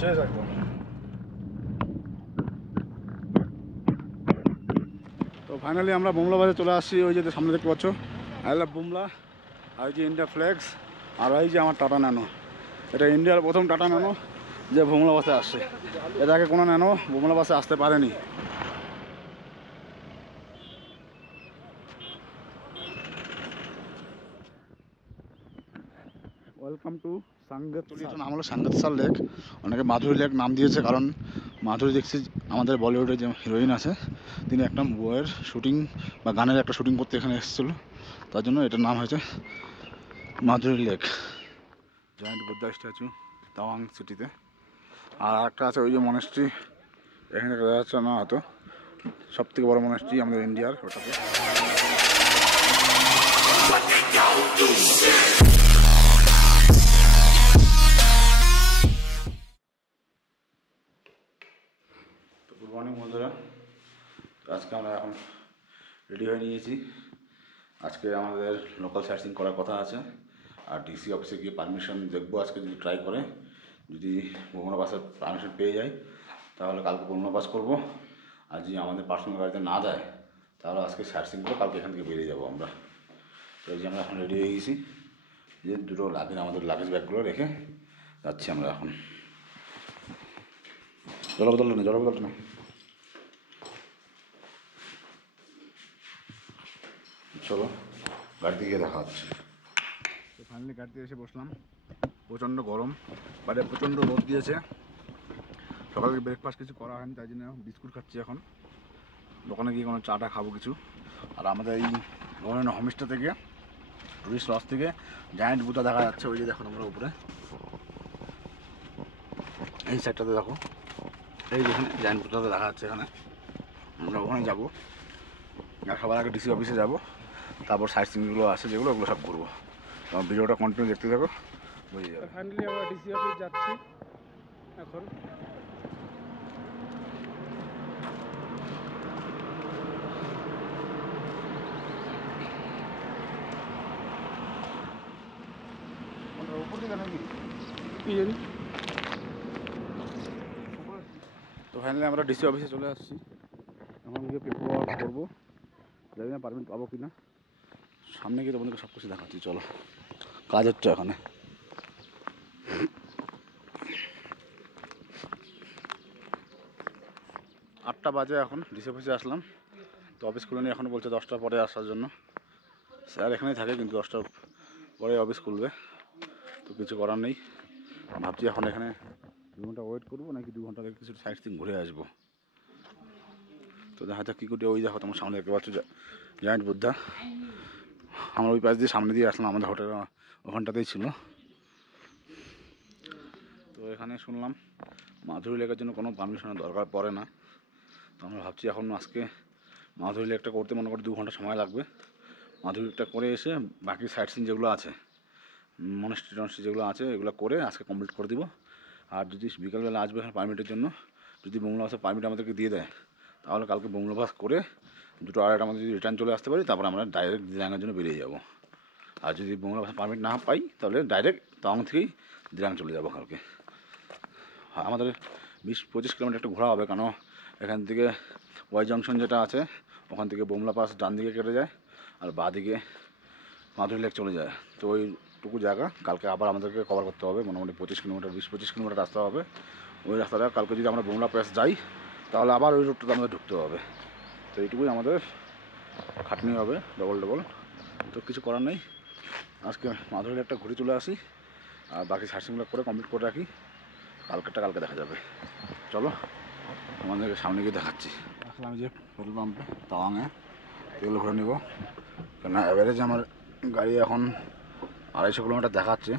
শেষ একদম। তো ফাইনালি আমরা বুমলা বাজারে চলে আসছি। ওই যে সামনে দেখতে পাচ্ছ আই লাভ বুমলা, আর ওই যে ইন্ডিয়া ফ্ল্যাগস, আর ওই যে আমার টাটা ন্যানো। এটা ইন্ডিয়ার প্রথম টাটা ন্যানো যে বুমলা বাসে আসছে। এর আগে কোনো ন্যানো বুমলা বাসে আসতে পারেনি। Welcome to Sangetsar. নাম হলো সাঙ্গেতসার লেক। অনেকে মাধুরী লেক নাম দিয়েছে, কারণ মাধুরী দীক্ষিত আমাদের বলিউডের যে হিরোইন আছে, তিনি একটা বইয়ের শুটিং বা গানের একটা শুটিং করতে এখানে এসেছিল, তার জন্য এটার নাম হয়েছে Madhuri lake. Giant Buddha statue Tawang সিটিতে। আর একটা আছে ওই যে মনেস্ট্রি, এখানে দেখা যাচ্ছে না হয়তো, সব থেকে বড় মনেস্ট্রি আমাদের ইন্ডিয়ার, ওটাতে। গুড মর্নিং বন্ধুরা, আজকে আমরা এখন রেডি হয়ে নিয়েছি। আজকে আমাদের লোকাল সার্চিং করার কথা আছে, আর ডিসি অফিসে গিয়ে পারমিশন দেখবো আজকে, যদি ট্রাই করে, যদি ভ্রমণ বাসের পারমিশন পেয়ে যাই তাহলে কালকে ভ্রমণ বাস করবো। আর যদি আমাদের পার্সোনাল গাড়িতে না দেয় তাহলে আজকে সার্চিং করে কালকে এখান থেকে বেরিয়ে যাবো আমরা। তো এই যে আমরা এখন রেডি হয়ে গেছি, যে দুটো লাগেজ, আমাদের লাগেজ ব্যাগগুলো রেখে যাচ্ছি আমরা এখন। জলবোতলটা নেই, জলবোতলটা নেই। চলো গাড়িতে গিয়ে দেখা হচ্ছে। তো ফাইনালি গাড়িতে এসে বসলাম। প্রচণ্ড গরম, বাইরে প্রচণ্ড রোদ দিয়েছে। সকালে ব্রেকফাস্ট কিছু করা হয়নি, তাই জন্য বিস্কুট খাচ্ছি এখন। দোকানে গিয়ে কোনো চাটা খাবো কিছু। আর আমাদের এই গভর্নমেন্ট হোমস্টে থেকে, টুরিস্ট লজ থেকে জায়ান্ট বুদ্ধা দেখা যাচ্ছে। ওই যে দেখো তোমরা উপরে, এই সাইডটাতে দেখো, এই যেখানে জায়ান্ট বুদ্ধাতে দেখা যাচ্ছে, এখানে আমরা ওখানে যাবো। আর সবার আগে ডিসি অফিসে যাবো, তারপর সাইট সিনগুলো আছে যেগুলো, ওগুলো সব ঘুরবো। তোমার ভিডিওটা কন্টিনিউ দেখতে থাকো, বুঝে যাবে। ফাইনালি আমরা ডিসি অফিস যাচ্ছি এখন। কি জানি। তো ফাইনালি আমরা ডিসি অফিসে চলে আসছি। এখন গিয়ে পেপার ওয়ার্ক করবো, জানি না পারমিট পাবো কি না। সামনে গিয়ে তোমাদেরকে সব কিছু দেখাচ্ছি, চলো। কাজ হচ্ছে এখানে। 8টা বাজে এখন, ডিসি অফিসে আসলাম। তো অফিস খুলে নিয়ে, এখন বলছে 10টার পরে আসার জন্য। স্যার এখানেই থাকে, কিন্তু 10টার পরে অফিস খুলবে। তো কিছু করার নেই, ভাবছি এখন এখানে 2 ঘন্টা ওয়েট করবো, নাকি 2 ঘন্টা থেকে কিছু সাইট সিন ঘুরে আসবো। তো দেখা যাক কী করে। ওই দেখো তোমার সামনে দেখতে পাচ্ছ জায়ান্ট বুদ্ধা। আমরা ওই পাশ দিয়ে সামনে দিয়ে আসলাম, আমাদের হোটেল ওখানটাতেই ছিল। তো এখানে শুনলাম মাধুরী লেকের জন্য কোনো পারমিশনের দরকার পড়ে না। তো আমরা ভাবছি এখন আজকে মাধুরী লেকটা করতে মনে করি 2 ঘন্টা সময় লাগবে। মাধুরী লেকটা করে এসে বাকি সাইট সিন যেগুলো আছে, মনেস্ট্রি টনেস্ট্রি যেগুলো আছে, এগুলো করে আজকে কমপ্লিট করে দিব। আর যদি বিকালবেলা আসবে এখানে পারমিটের জন্য, যদি বংলা বাসের পারমিট আমাদেরকে দিয়ে দেয়, তাহলে কালকে বংলা বাস করে 2টো আড়াইটা আমাদের যদি রিটার্ন চলে আসতে পারি, তারপর আমরা ডাইরেক্ট দিরাঙের জন্য বেরিয়ে যাব। আর যদি বংলা বাসের পারমিট না পাই, তাহলে ডাইরেক্ট তাওয়াং থেকেই দিরাং চলে যাব কালকে। আমাদের 20-25 কিলোমিটার একটু ঘোরা হবে, কারণ এখান থেকে ওয়াই জংশন যেটা আছে, ওখান থেকে বোমলা পাস ডান দিকে কেটে যায়, আর বাঁ দিকে মাধুরী লেক চলে যায়। তো ওইটুকু জায়গা কালকে আবার আমাদেরকে কভার করতে হবে। মোটামুটি 25 কিলোমিটার, 20-25 কিলোমিটার রাস্তা হবে। ওই রাস্তাটা কালকে যদি আমরা বোমলা পাস যাই, তাহলে আবার ওই রুটটাতে আমাদের ঢুকতে হবে। তো এইটুকুই আমাদের খাটনি হবে ডবল। তো কিছু করার নেই, আজকে মাধুরী লেকটা ঘুরে চলে আসি, আর বাকি সার্চিংগুলো করে কমপ্লিট করে রাখি। কালকেরটা কালকে দেখা যাবে। চলো আমাদেরকে সামনে গিয়ে দেখাচ্ছি। আসলাম যে পেট্রোল পাম্পে তাওয়াংয়ে, তেল ভরে নেব। কেন অ্যাভারেজ আমার গাড়ি এখন 250 কিলোমিটার দেখাচ্ছে,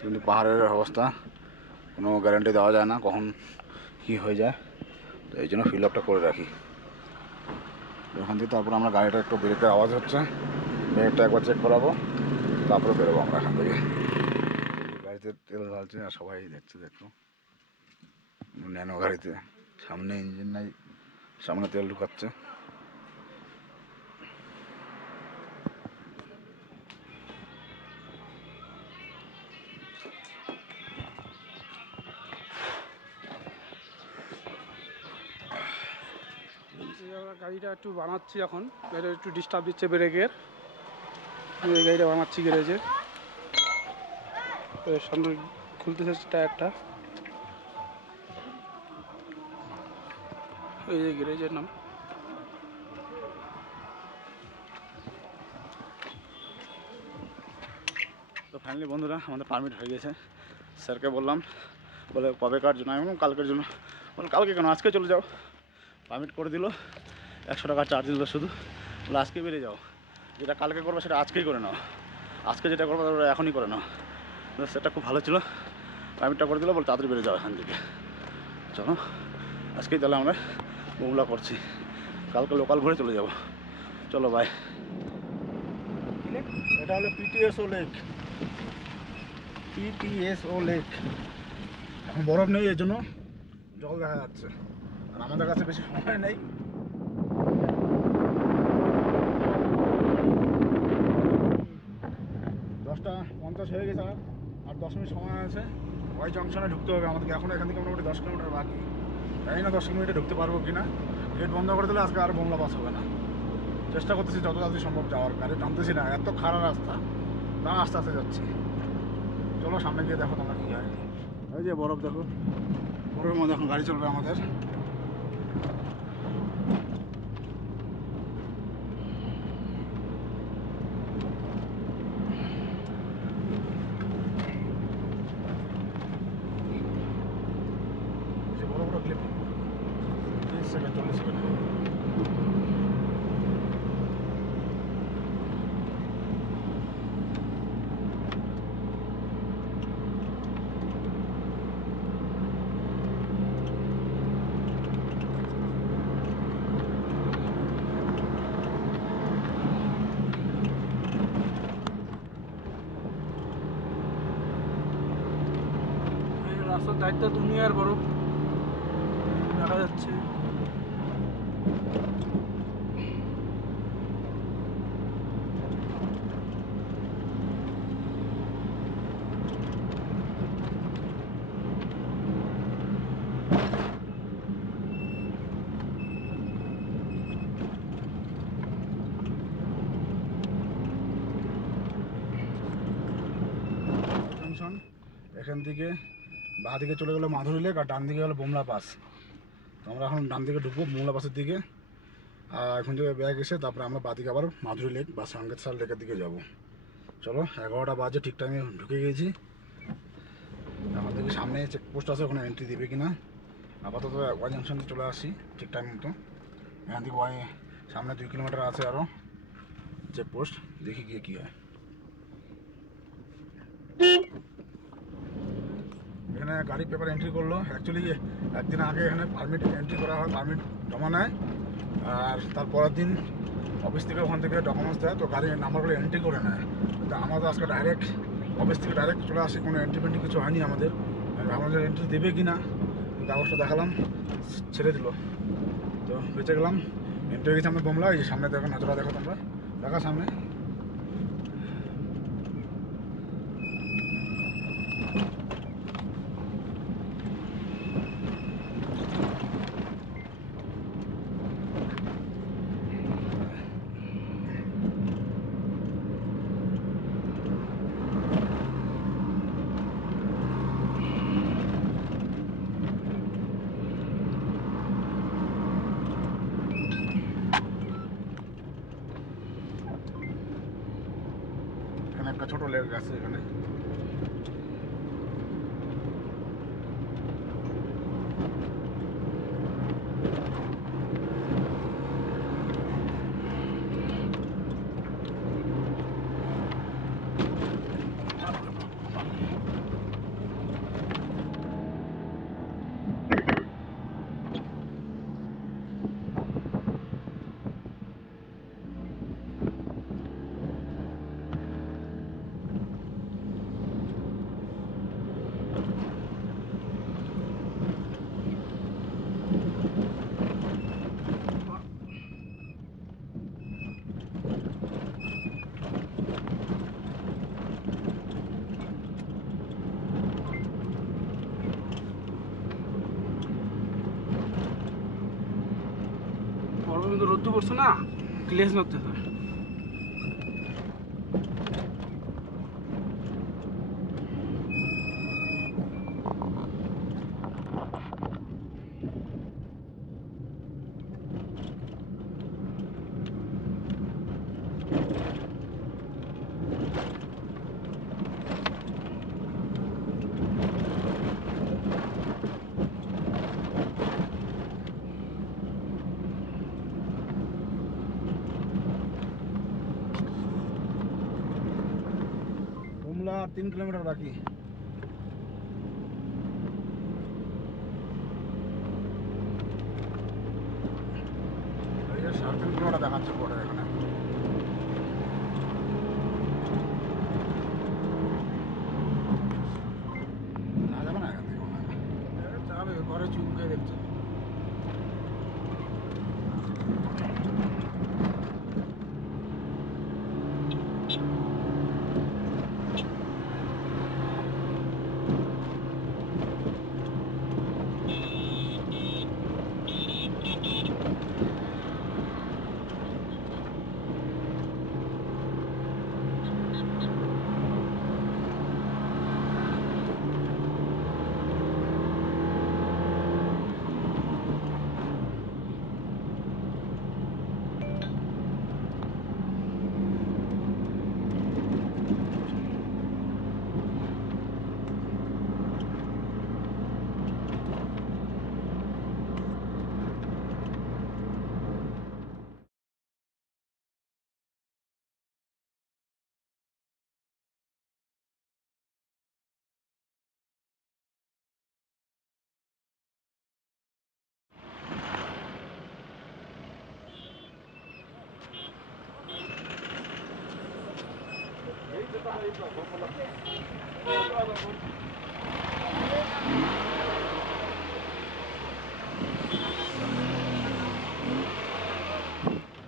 কিন্তু পাহাড়ের অবস্থা কোনো গ্যারান্টি দেওয়া যায় না কখন কী হয়ে যায়। তো এই জন্য ফিল আপটা করে রাখি। এখান থেকে তারপর আমরা গাড়িটা একটু ব্রেকের আওয়াজ হচ্ছে, ব্রেকটা একবার চেক করাবো, তারপরে বেরোবো আমরা এখান থেকে। গাড়িতে তেল ঢালছে আর সবাই দেখছে, দেখো ন্যানো গাড়িতে সামনে ইঞ্জিন নাই, সামনে তেল ঢুকাচ্ছে। গাড়িটা একটু বানাচ্ছি এখন, গাড়িটা একটু ডিস্টার্ব দিচ্ছে ব্রেকের। এই গাড়িটা বানাচ্ছি গ্যারেজে, সামনে খুলতে চাচ্ছি টায়ারটা। এই যে গ্যারেজের নাম। তো ফাইনালি বন্ধুরা আমাদের পারমিট হয়ে গেছে। স্যারকে বললাম, বলে কবেকার জন্য, আমি বললাম কালকের জন্য। বলে কালকে কেন, আজকে চলে যাও। পারমিট করে দিল, 100 টাকা চার্জ দিল শুধু। বলে আজকে বেরিয়ে যাও, যেটা কালকে করবে সেটা আজকেই করে নাও, আজকে যেটা করবে ওটা এখনই করে নাও। সেটা খুব ভালো ছিল, পারমিটটা করে দিল, বলে তাড়াতাড়ি বেরিয়ে যাও এখান থেকে। চলো আজকেই তাহলে আমরা বুমলা করছি, কালকে লোকাল ঘুরে চলে যাব। চলো বাই। এটা হলো পিটিএসও লেক, পিটিএসও লেক। এখন বরফ নেই, এর জন্য জল দেখা যাচ্ছে, আর আমাদের কাছে বেশি সময় নেই। 10:50 হয়ে গেছে, আর 10 মিনিট সময় আছে। ওই জংশনে ঢুকতে হবে আমাদেরকে। এখন এখান থেকে মোটামুটি 10 কিলোমিটার বাকি। জানি না 10 কিলোমিটার ঢুকতে পারবো কিনা। গেট বন্ধ করে দিলে আজকে আর বোমলা পাস হবে না। চেষ্টা করতেছি যত তাড়াতাড়ি সম্ভব যাওয়ার, গাড়ি টানতেছি না, এত খারাপ রাস্তা, তা আস্তে আস্তে যাচ্ছি। চলো সামনে গিয়ে দেখো তোমরা কী হয়। ওই যে বরফ দেখো, বরফের মধ্যে এখন গাড়ি চলবে আমাদের। বড় বড় ক্লিপ 30 সেকেন্ড 40 সেকেন্ড। রাস্তার দায়িত্ব দুনিয়ার বরফ দেখা যাচ্ছে। এখান থেকে বাঁ দিকে চলে গেলো মাধুরী লেক, আর ডান দিকে হলো বোমলা পাস। তো আমরা এখন ডান দিকে ঢুকবো বোমলা পাসের দিকে, আর এখন থেকে ব্যাগ এসে তারপরে আমরা বাঁ দিকে আবার মাধুরী লেক বা সাঙ্গেতসার লেকের দিকে যাব। চলো 11টা বাজে, ঠিক টাইমে ঢুকে গেছি। এখন দেখি সামনে চেকপোস্ট আছে, ওখানে এন্ট্রি দেবে কিনা। আপাতত ওয়াই জাংশনে চলে আসি ঠিক টাইম মতো। এখান থেকে ওয়াই সামনে 2 কিলোমিটার আছে আরও চেকপোস্ট, দেখি গিয়ে কী হয়। এখানে গাড়ি পেপার এন্ট্রি করলো। অ্যাকচুয়ালি একদিন আগে এখানে পারমিট এন্ট্রি করা হয়, পারমিট জমা নেয়, আর তারপরের দিন অফিস থেকে ওখান থেকে ডকুমেন্টস দেয়, তো গাড়ির নাম্বারগুলো এন্ট্রি করে নেয়। তো আমাদের আজকে ডাইরেক্ট অফিস থেকে ডাইরেক্ট চলে আসি, কোনো এন্ট্রি ফেন্ট্রি কিছু হয়নি আমাদের। আমাদের এন্ট্রি দেবে কি না কাগজটা দেখালাম, ছেড়ে দিল, তো বেঁচে গেলাম। এন্ট্রি হয়ে গেছি আমরা বোমলা। এই সামনে দেখো, নজরা দেখো তোমরা, দেখা সামনে। একটা ছোট লেক আছে এখানে। সুন্দর রোদ্দু পড়ছে না, গ্লেজ নড়তেছে। বুমলা 3 কিলোমিটার বাকি। এই যে 3.5 কিলোমিটার দেখাচ্ছে পরে এখানে। না যাবে না এখান থেকে মনে হয়। যাবে, ঘরে চুমকে দেখছে।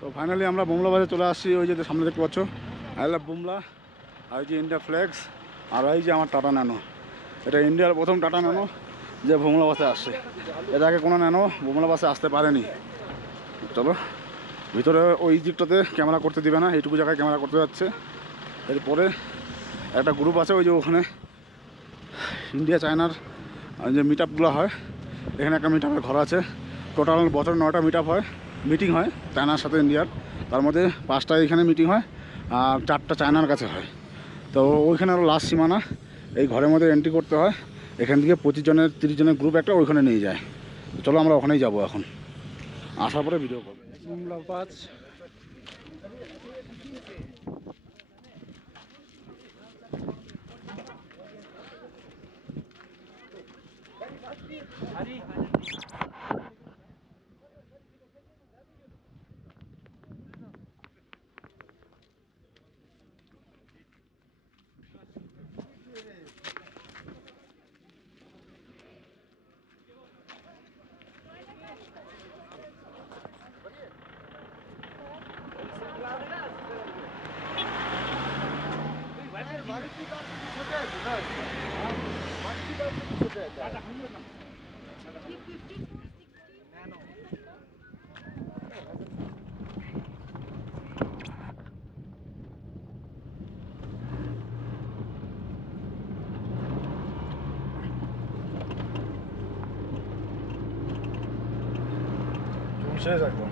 তো ফাইনালি আমরা বুমলা বাজারে চলে আসছি। ওই যে সামনে দেখতে পাচ্ছ আই লাভ বুমলা, আর ওই যে ইন্ডিয়া ফ্ল্যাগস, আর ওই যে আমার টাটা ন্যানো। এটা ইন্ডিয়ার প্রথম টাটা ন্যানো যে বুমলা বাসে আসছে। এর আগে কোনো ন্যানো বুমলা বাসে আসতে পারেনি। চলো ভিতরে ওই দিকটাতে ক্যামেরা করতে দিবে না, এইটুকু জায়গায় ক্যামেরা করতে যাচ্ছে। এরপরে একটা গ্রুপ আছে ওই যে ওখানে ইন্ডিয়া চায়নার যে মিট আপগুলো হয়, এখানে একটা মিট আপের ঘর আছে। টোটাল বছর 9টা মিট আপ হয়, মিটিং হয় চায়নার সাথে ইন্ডিয়ার। তার মধ্যে 5টা এখানে মিটিং হয় আর 4টা চায়নার কাছে হয়। তো ওইখানে আরও লাস্ট সীমানা, এই ঘরের মধ্যে এন্ট্রি করতে হয়। এখান থেকে 25 জনের 30 জনের গ্রুপ একটা ওইখানে নিয়ে যায়। চলো আমরা ওখানেই যাবো এখন, আসার পরে ভিডিও করবো। বুমলা পাঁচ। শেষ একদম।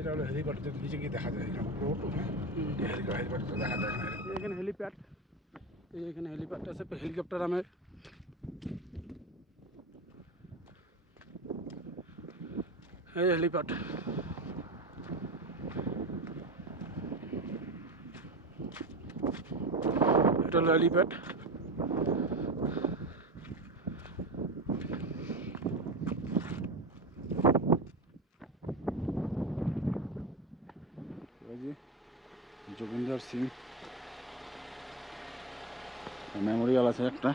এটা হলো হেলিপ্যাড, নিচে গিয়ে দেখা যায় এখানে উপরে ওঠো। হ্যাঁ, হেলিপ্যাডটা দেখা যায় এখানে। এখানে হেলিপ্যাড, এখানে হেলিপ্যাড আছে, হেলিকপ্টার আমের। এই হেলিপ্যাড, এটা হলো হেলিপ্যাড। যোগেন্দ্র সিং মেমোরিয়াল আছে একটা।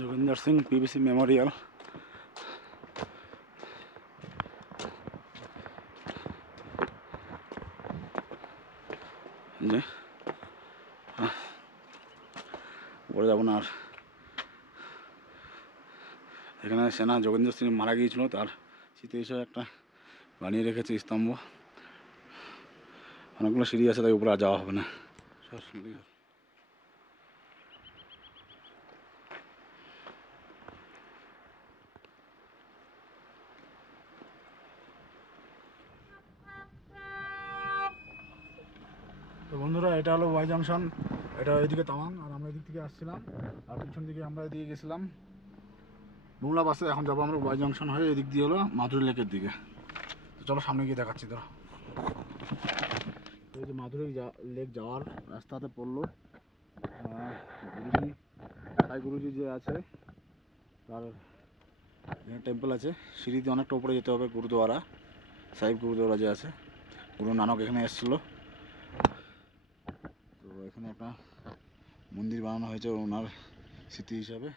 যোগেন্দর সিং পিবিসি মেমোরিয়াল। যে উপরে যাবো না আর। এখানে সেনা যোগেন্দ্র সিং মারা গিয়েছিল, তার স্মৃতি হিসেবে একটা বানিয়ে রেখেছে স্তম্ভ। অনেকগুলো সিঁড়ি আছে, তাই উপরে আর যাওয়া হবে না। তো বন্ধুরা, এটা হলো ওয়াই জাংশন। এটা এদিকে তাওয়াং, আর আমরা এদিক থেকে আসছিলাম, আর পিছন দিকে আমরা এদিকে গেছিলাম বুমলা বাসে। এখন যাবো আমরা ওয়াই জাংশন হয়ে এদিক দিয়ে হলো মাধুরী লেকের দিকে। তো চলো সামনে গিয়ে দেখাচ্ছি। তো এই যে মাধুরী লেক যাওয়ার রাস্তাতে পড়লো গুরুজি, সাই গুরুজি যে আছে তার এখানে টেম্পল আছে। সিঁড়িতে অনেকটা উপরে যেতে হবে। গুরুদুয়ারা, সাহিব গুরুদুয়ারা যে আছে, গুরু নানক এখানে এসেছিলো। তো এখানে একটা মন্দির বানানো হয়েছে ওনার স্মৃতি হিসাবে।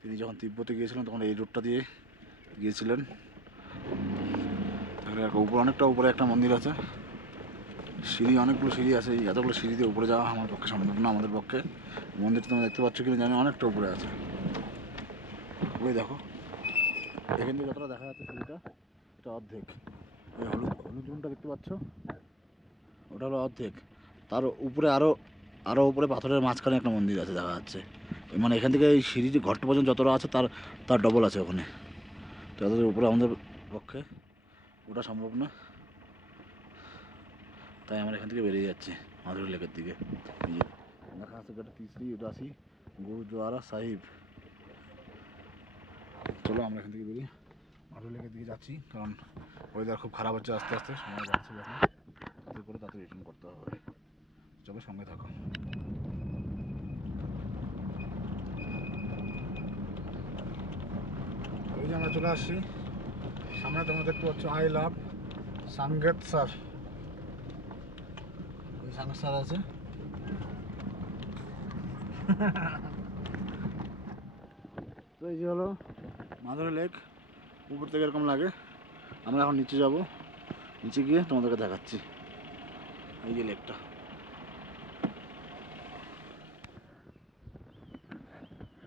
তিনি যখন তিব্বতে গিয়েছিলেন তখন এই রুটটা দিয়ে গিয়েছিলেন। উপরে অনেকটা উপরে একটা মন্দির আছে। সিঁড়ি, অনেকগুলো সিঁড়ি আছে। এতগুলো সিঁড়ি দিয়ে উপরে যাওয়া আমার পক্ষে সম্ভব না, আমাদের পক্ষে। মন্দিরটা তোমরা দেখতে পাচ্ছ কিনা জানি, অনেকটা উপরে আছে। ওই দেখো, এখান থেকে যতটা দেখা যাচ্ছে সিঁড়িটা, এটা অর্ধেক। ওই হলুদ হলুদ রুমটা দেখতে পাচ্ছ, ওটা হলো অর্ধেক। তার উপরে আরও উপরে পাথরের মাঝখানে একটা মন্দির আছে দেখা যাচ্ছে। মানে এখান থেকে এই সিঁড়ি যে ঘরটা পর্যন্ত যতটা আছে তার ডবল আছে ওখানে। তো এত উপরে আমাদের পক্ষে ওটা সম্ভব না, তাই আমরা এখান থেকে বেরিয়ে যাচ্ছি মাধুরী লেকের দিকে। এই যে দেখা যাচ্ছে যেটা তিসরি উদাসী গুরুদ্বারা সাহিব। চলো আমরা এখান থেকে বেরিয়ে মাধুরী লেকের দিকে যাচ্ছি, কারণ ওয়েদার খুব খারাপ হচ্ছে। আস্তে আস্তে সময় যাচ্ছে যখন, তাতে করে তাতে রিটার্ন করতে হবে। চলো সঙ্গে থাকো। ওই যে আমরা চলে আসছি সামনে, তোমরা দেখতে পাচ্ছ আই লাভ সাঙ্গেতসার। ওই সাঙ্গেতসার আছে। তো এই যে হলো মাধুরী লেক, উপর থেকে এরকম লাগে। আমরা এখন নিচে যাব, নিচে গিয়ে তোমাদেরকে দেখাচ্ছি এই যে লেকটা।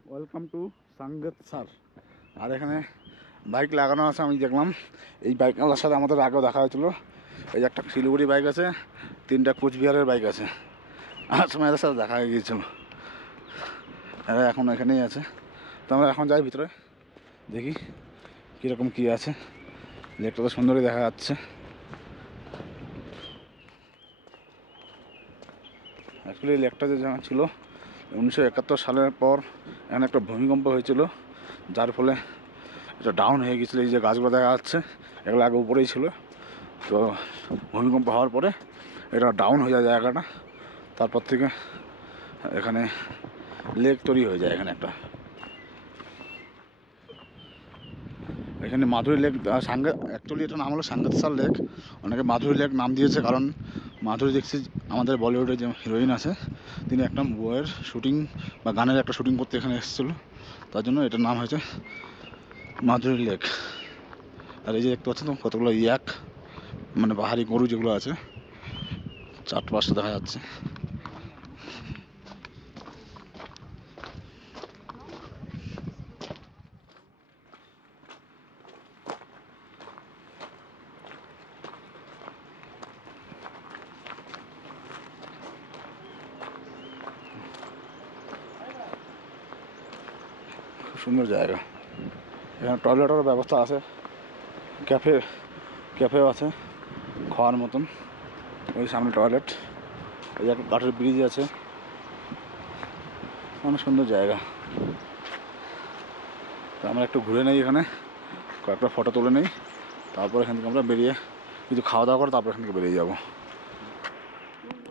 Welcome to Sangetsar. আর এখানে বাইক লাগানো আছে, আমি দেখলাম। এই বাইকওয়ালার সাথে আমাদের আগেও দেখা হয়েছিল। এই একটা শিলিগুড়ি বাইক আছে, 3টা কোচবিহারের বাইক আছে। আর সময় এদের সাথে দেখা হয়ে গিয়েছিল, এরা এখন এখানেই আছে। তো আমরা এখন যাই ভিতরে, দেখি কীরকম কী আছে। লেকটা তো সুন্দরই দেখা যাচ্ছে। অ্যাকচুয়ালি লেকটা যে যেমন ছিল 1971 সালের পর এখানে একটা ভূমিকম্প হয়েছিল, যার ফলে এটা ডাউন হয়ে গেছিলো। এই যে গাছগুলো দেখা যাচ্ছে, এগুলো আগে উপরেই ছিল। তো ভূমিকম্প হওয়ার পরে এটা ডাউন হয়ে যায় জায়গাটা। তারপর থেকে এখানে লেক তৈরি হয়ে যায়। এখানে একটা, এখানে মাধুরী লেক অ্যাকচুয়ালি এটা নাম হলো সাঙ্গেতসার লেক। অনেকে মাধুরী লেক নাম দিয়েছে, কারণ মাধুরী দীক্ষিত আমাদের বলিউডের যে হিরোইন আছে, তিনি একটা বইয়ের শুটিং বা গানের একটা শুটিং করতে এখানে এসেছিলো, তার জন্য এটার নাম হয়েছে মাধুরী লেক। আর এই যে দেখতে পাচ্ছ তো কতগুলো ইয়াক, মানে পাহাড়ি গরু যেগুলো আছে, 4-5টা দেখা যাচ্ছে। খুব সুন্দর জায়গা। এখানে টয়লেটের ব্যবস্থা আছে, ক্যাফেও আছে খাওয়ার মতন। ওই সামনে টয়লেট, এই একটা কাঠের ব্রিজ আছে, অনেক সুন্দর জায়গা। তো আমরা একটু ঘুরে নেই, এখানে কয়েকটা ফটো তুলে নেই, তারপর এখান থেকে আমরা বেরিয়ে কিছু খাওয়া দাওয়া করে তারপর এখান থেকে বেরিয়ে যাবো।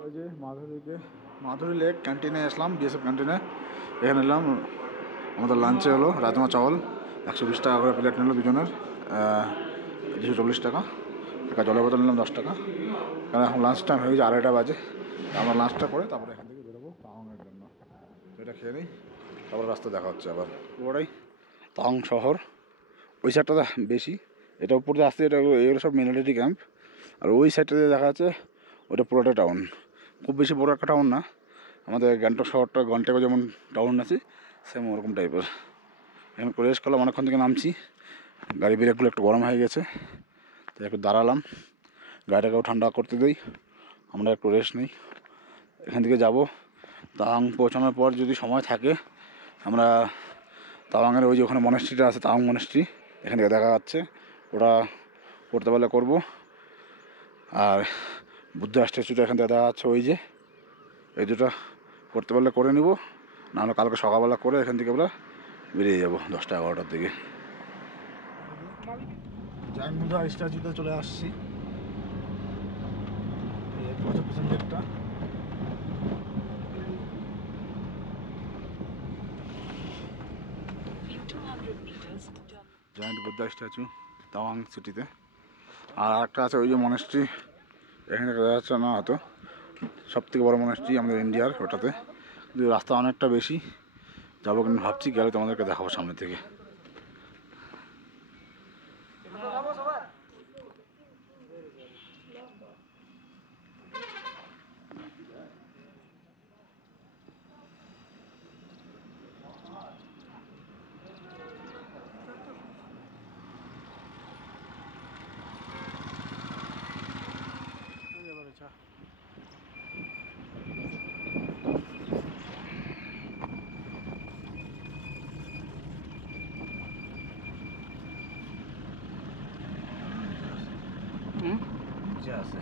ওই যে মাধুরী লেক ক্যান্টিনে আসলাম, বিএসএফ ক্যান্টিনে। এখানে এলাম, আমাদের লাঞ্চে হলো রাজমা চাওয়াল, 120 টাকা করে প্লেট নিল দুজনের, 240 টাকা। একটা জলের বোতল নিলাম 10 টাকা, কারণ এখন লাঞ্চ টাইম হয়ে গেছে, 2:30 বাজে। আমরা লাঞ্চটা করে তারপরে এখান থেকে বেরোবো তাওয়াংয়ের জন্য। তো এটা খেয়ে নিই, তারপরে রাস্তা দেখা হচ্ছে আবার পুরোটাই তাং শহর। ওই সাইডটা বেশি, এটা উপর দিয়ে আসছে, এটা এগুলো সব মিলিটারি ক্যাম্প। আর ওই সাইডটা দিয়ে দেখা যাচ্ছে ওটা পুরোটা টাউন, খুব বেশি বড় একটা টাউন না, আমাদের গ্যাংটক শহরটা গন্টেকে যেমন টাউন আছে সেম ওরকম টাইপের। এখানে রেস্ট করলাম, অনেকক্ষণ থেকে নামছি, গাড়ি ব্রেকগুলো একটু গরম হয়ে গেছে, তাই একটু দাঁড়ালাম, গাড়িটাকেও ঠান্ডা করতে দিই, আমরা একটু রেস্ট নিই। এখান থেকে যাব তাওয়াং পৌঁছানোর পর যদি সময় থাকে আমরা তাওয়াংয়ের ওই যে ওখানে মনেস্ট্রিটা আছে, তাওয়াং মনেস্ট্রি, এখান থেকে দেখা যাচ্ছে, ওটা করতে পারলে করব। আর বুদ্ধ স্ট্যাচুটা এখান থেকে দেখা যাচ্ছে, ওই যে এই দুটো করতে পারলে করে নিব, নাহলে কালকে সকালবেলা করে এখান থেকে আমরা বেরিয়ে যাবো 10টা-11টার দিকে। জৈন বুদ্ধ স্ট্যাচুতে চলে আসছি, পিছন দিকটা জয়েন্ট বুদ্ধা স্ট্যাচু তাওয়াং সিটিতে। আর একটা আছে ওই যে মনেস্ট্রি, এখানে দেখা যাচ্ছে না হয়তো, সবথেকে বড় মনেস্ট্রি আমাদের ইন্ডিয়ার, ওটাতে কিন্তু রাস্তা অনেকটা বেশি, যাবো কিন্তু ভাবছি, গেলে তোমাদেরকে দেখাবো সামনে থেকে। নিচে আছে